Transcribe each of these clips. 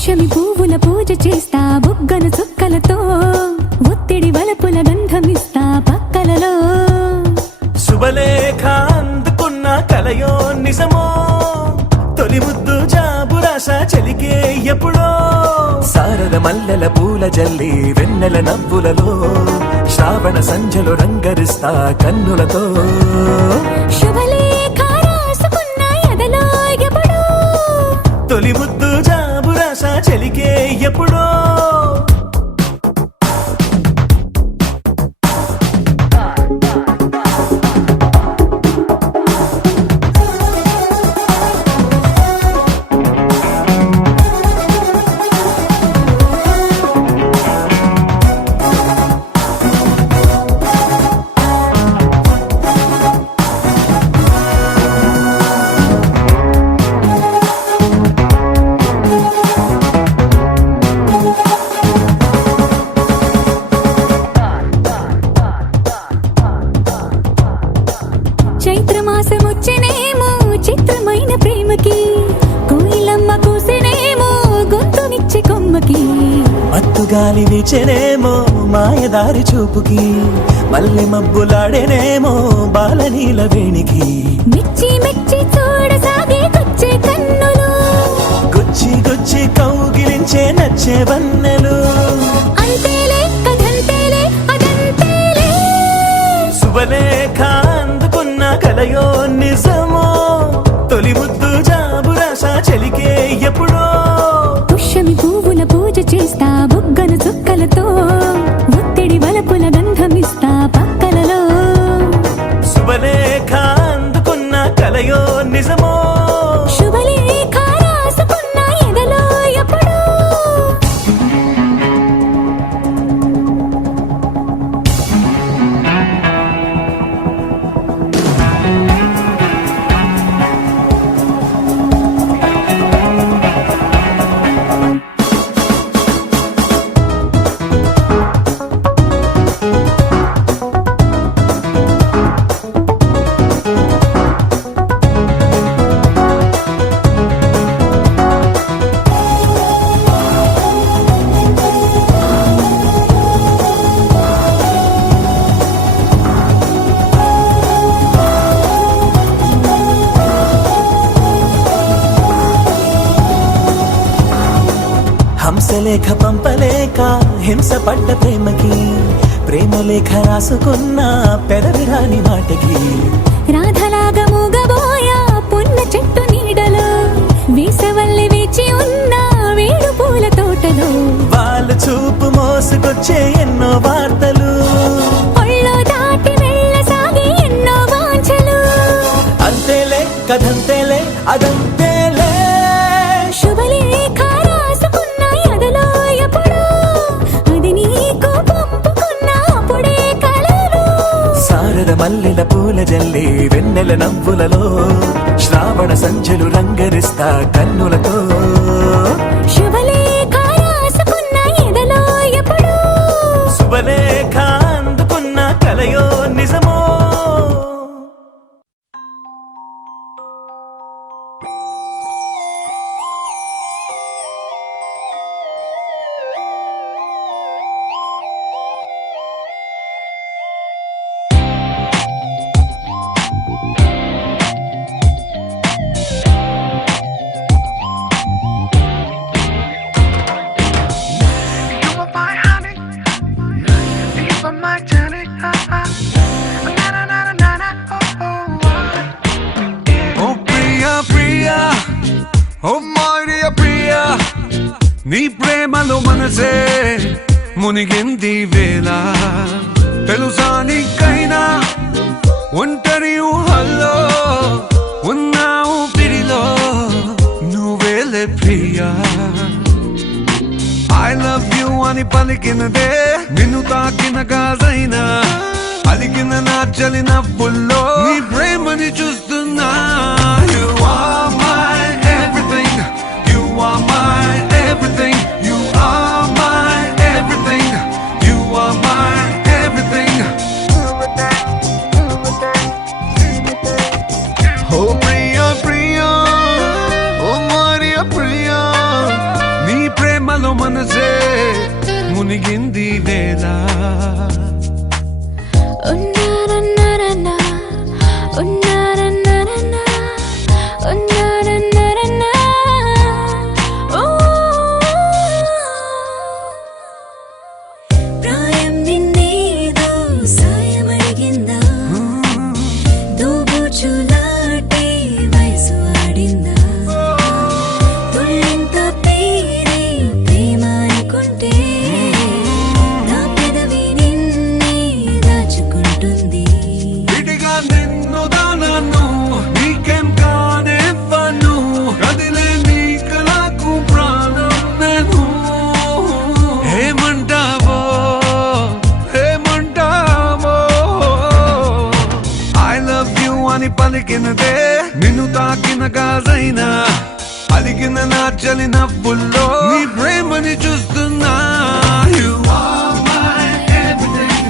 పుష్యమి పువ్వుల పూజ చేస్తా బుగ్గన చుక్కలతో ఒత్తిడి వలపుల గంధమిస్తా పక్కలలో శుభలేఖ అందుకున్న కలయో నిజమో తొలి ముద్దు జాబురాశ చెలికే ఎప్పుడో సారద మల్లెల పూల జల్లి వెన్నెల నవ్వులలో శ్రావణ సంధ్యలో రంగరిస్తా కన్నులతో శుభలేఖ రాసుకున్న ఎదలో ఎప్పుడో తొలి ముద్దు జాబురాశ చెలికే ఎప్పుడో చైత్రమాసమొచ్చినేమో చిత్రమైన ప్రేమకి కోయిలమ్మ కూసినేమో గొంతునిచ్చే కొమ్మకి మత్తుగాలి వీచెనేమో మాయదారి చూపుకి మల్లె మబ్బులాడేనేమో బాలనీల వేణికి మెచ్చి మెచ్చి చూడసాగే గుచ్చే కన్నులు గుచ్చి గుచ్చి కౌగిలించే నచ్చే వన్నెలు అంతేలే కథంతేలే అదంతేలే శుభలేఖ అందుకున్న కలయో నిజమో తొలి ముద్దు జాబురాశ చెలికే ఎప్పుడో పుష్యమి పువ్వుల పూజ చేస్తా బుగ్గన చుక్కలతో ఒత్తిడి వలపుల గంధమిస్తా పక్కలలో శుభలేఖ అందుకున్న కలయో నిజమో శుభలేఖ రాసుకున్న ఎదలో ఎప్పుడో హంసలేఖ పంపలేక హింస పడ్డ ప్రేమకి ప్రేమలేఖ రాసుకున్న పెదవి రాని మాటకి రాధలాగా మూగబోయా పున్న చెట్టు నీడలో వీసవల్లి వేచి ఉన్న వేడు పూల తోటలో వాళ్ళు చూపు మోసుకొచ్చే ఎన్నో వార్తలు ఒళ్ళో దాటి వెళ్ళసాగే ఎన్నో వాంఛలు అంతేలే కథంతేలే అదంతేలే శుభలేఖ రాసుకున్న ఎదలో ఎప్పుడో అది నీకు పంపుకున్న అప్పుడే కలలు సారద మల్లెల పూల జల్లి వెన్నెల నవ్వులలో శ్రావణ సంధ్యలు రంగరిస్తా కన్నులతో శుభలేఖ రాసుకున్న ఎదలో ఎప్పుడో శుభలేఖ అందుకున్న కలయో నిజమో నీ ప్రేమలో మనసే మునిగింది వేళ తెలుసా నీకైనా ఒంటరి ఊహల్లో ఉన్నావు పిడిలో నువ్వేలే ప్రియా I love you అని పలికినదే నిన్ను తాకిన గాజైనా అలికిన నా చలి నవ్వుల్లో నీ ప్రేమని చూస్తున్నా You are my everything You are my everything You are my everything You are my everything Oh Priya Priya Oh Maria Priya నీ మునిగింది వేళ. ఉన్నారన్నారన్నా, ఉన్నారన్నారన్నా, ఉన్నారన్నారన్నా. ఓ ప్రాయం నిన్నేదో సాయమడిగిందా, దోబూచులాటే వయసు ఆడిందా, తుళ్ళింత పేరే ప్రేమ అనుకుంటే నా పెదవి నిన్నే దాచుకుంటుంది. విడిగా నిన్ను దానను నీకేం కానివ్వను, కదిలే నీ కళకు ప్రాణం నేను. ఏమంటావో ఏమంటావో ఐ లవ్ యు అని పలికినదే నిన్ను తాకిన గాజైనా, అలిగిన నా చలి నవ్వుల్లో నీ ప్రేమని చూస్తున్నా. You are my everything,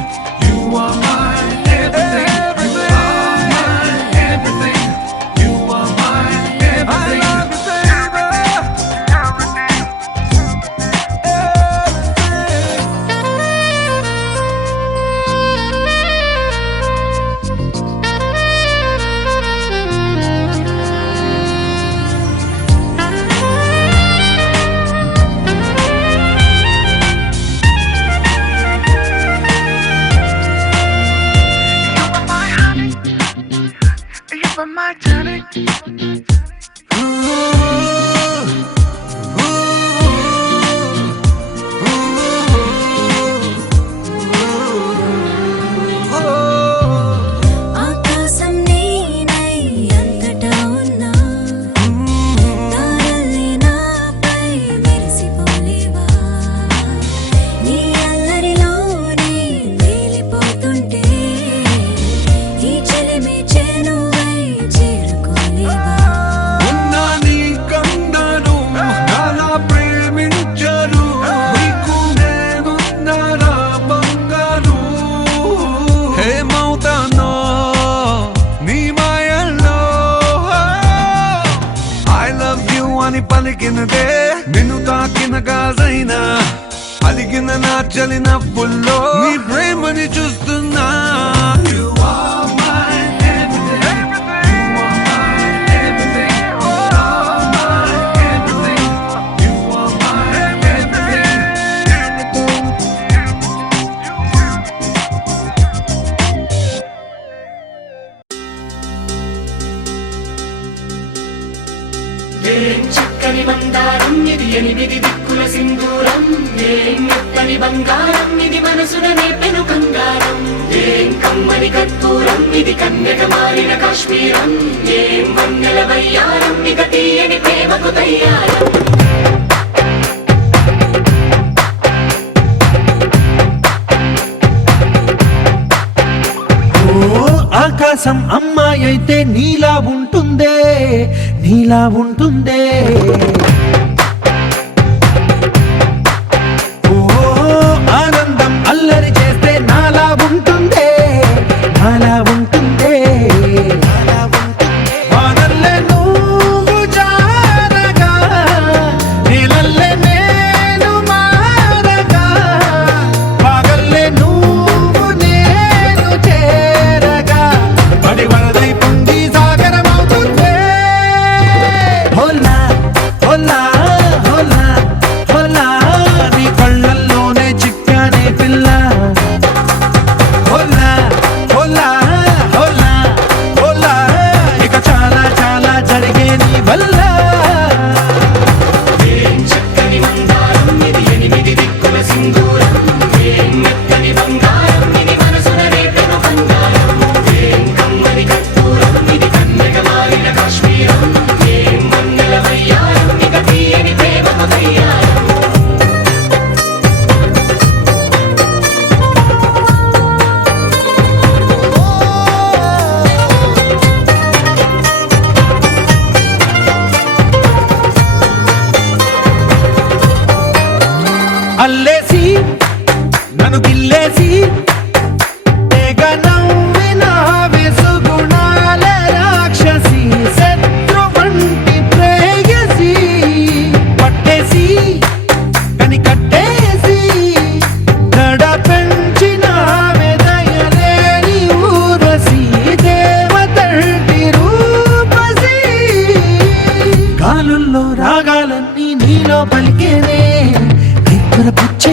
you are my everything, you are my everything, you are my everything. I love you, ఆకాశం నేనై అంతటా ఉన్నా, తారల్ని నాపై మెరిసిపోలేవా, నీ అల్లరిలోనే తేలిపోతుంటే ఈ చెలిమి చేనువై చేరుకోలేవా. ఉన్నా నీ కండను నాలా ప్రేమించరు, నీకు నేనున్నారా బంగారు. ఏమవుతానో నీ మాయల్లో. ఐ లవ్ యు అని పలికినదే నిన్ను తాకిన గాజైనా, అలిగిన నా చలి నవ్వుల్లో నీ ప్రేమని చూస్తున్నా. You are my everything, you are my everything, you are my everything, you are my everything. ఏం చక్కని మందారం ఇది, ఎనిమిది దిక్కుల సింధూరం. ఏం మెత్తని బంగారం ఇది, మనసున నేపెను కంగారం. ఏం కమ్మని కర్పూరం ఇది, కన్యక మారిన కాశ్మీరం. ఏం వన్నెల వయ్యారం ఇక తీయని ప్రేమకు తయ్యారం. ఆకాశం అమ్మాయి అయితే నీలా ఉంటుందే, నీలా ఉంటుందే. ఓ ఆనందం అల్లరి చేస్తే నాలా ఉంటుందే, నాలా ఉంటుందే. వానల్లే నువ్వు జారగా, నీలల్లే నేను మారగా, పగల్లే నువ్వు నేను చేరగా, పడి వరదై పొంగి సాగరమవుతుందే. హోలా హోలా హోలా హోలా, నీ కళ్ళల్లోనే చిక్కానే పిల్ల. హోలా హోలా హోలా హోలా, ఇక చాలా చాలా జరిగే నీ వల్ల. ఏం చక్కని మందారం ఇది, ఎనిమిది దిక్కుల సింధూరం. ఏం మెత్తని బంగారం ఇది, మనసున నేపెను కంగారం. ఏం కమ్మని కర్పూరం ఇది, కన్యక మారిన కాశ్మీరం. ఏం వన్నెల వయ్యారం ఇక తీయని ప్రేమకు తయ్యారం. అల్లేసి నన్ను గిల్లేసి తెగ నవ్విన విసుగుణాల రాక్షసి, శత్రు వంటి ప్రేయసి, పట్టేసి కని కట్టేసి చెవిలో పలికేనే దిక్కున పుచ్చే